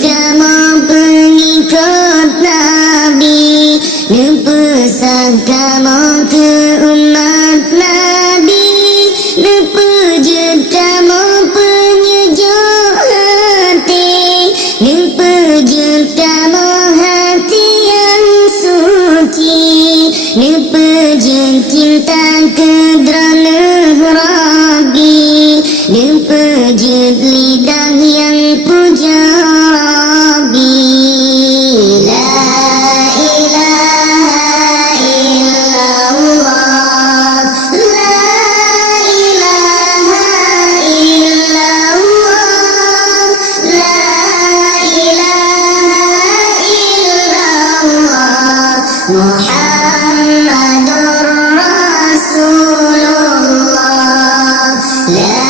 kamu pengikut Nabi, nepesang kamu ke umat Nabi, nepejut kamu penyejuk hati, nepejut kamu hati yang suci, nepejut cinta kerana Rabbi, nepejut lidah yang puja Rabbi. La ilaha illallah, la ilaha illallah, la ilaha illallah, Muhammadur Rasulullah. La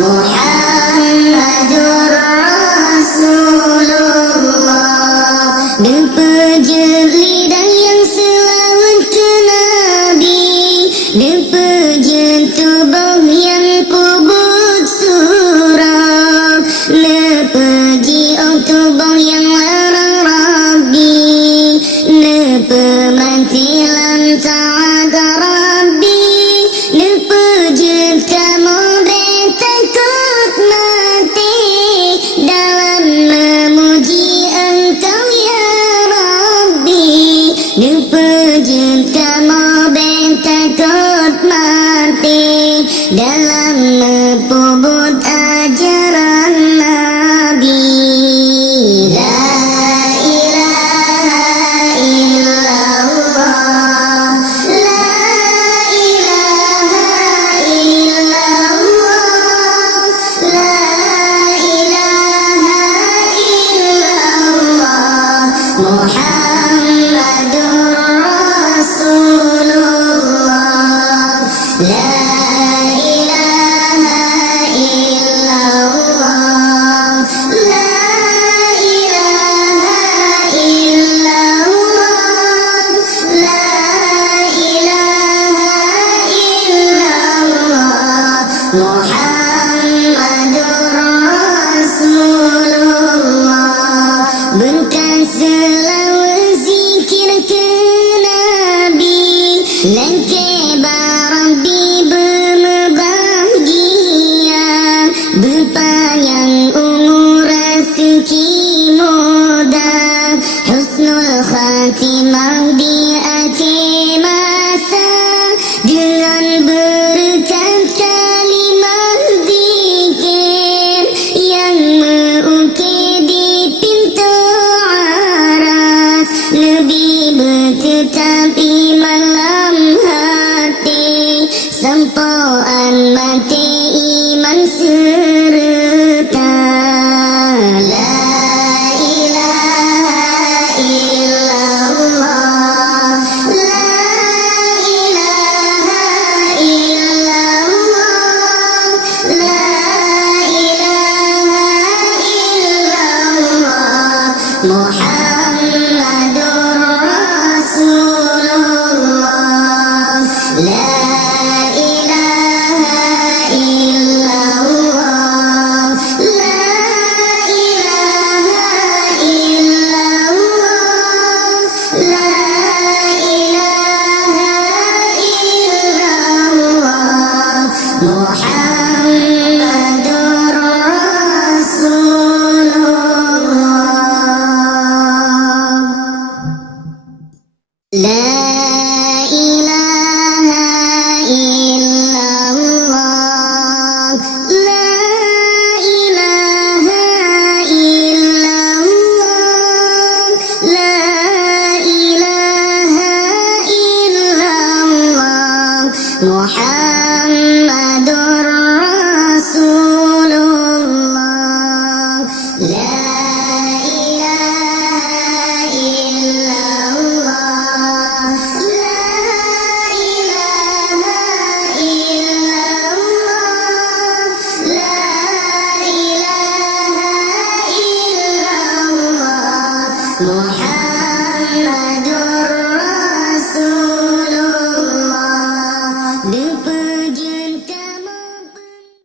Muhammadur Rasulullah. Nepejut lidah yang selawat ke Nabi, nepejut tubuh yang kubut suram, nepeji tubuh yang larang Rabbi, nepemantilan taat Rabbi, nepejut kamu takut mati dalam memuji Engkau ya Rabbi, nepejut kamu takut mati dalam mepuput ajaran Nabi. La ilaha illallah, la ilaha illallah, la ilaha illallah, Muhammadur Rasulullah. La ilaha illallah, la ilaha illallah, la ilaha illallah, Muhammadur Rasulullah. Berkat selawat zikir ke Nabi, langkah Rabbi berbahagia, berpanjang umur rezeki muda, husnul khatimah di akhir masa, dengan berkat kalimah zikir yang mengukir di pintu aras, lebih bertetap iman dalam hati, sempurna mati iman serta. La ilaha illallah, la ilaha illallah, la ilaha illallah, Muhammadur Rasulullah. La ilaha illallah, la ilaha illallah, la ilaha illallah, Muhammadur Rasulullah. محمد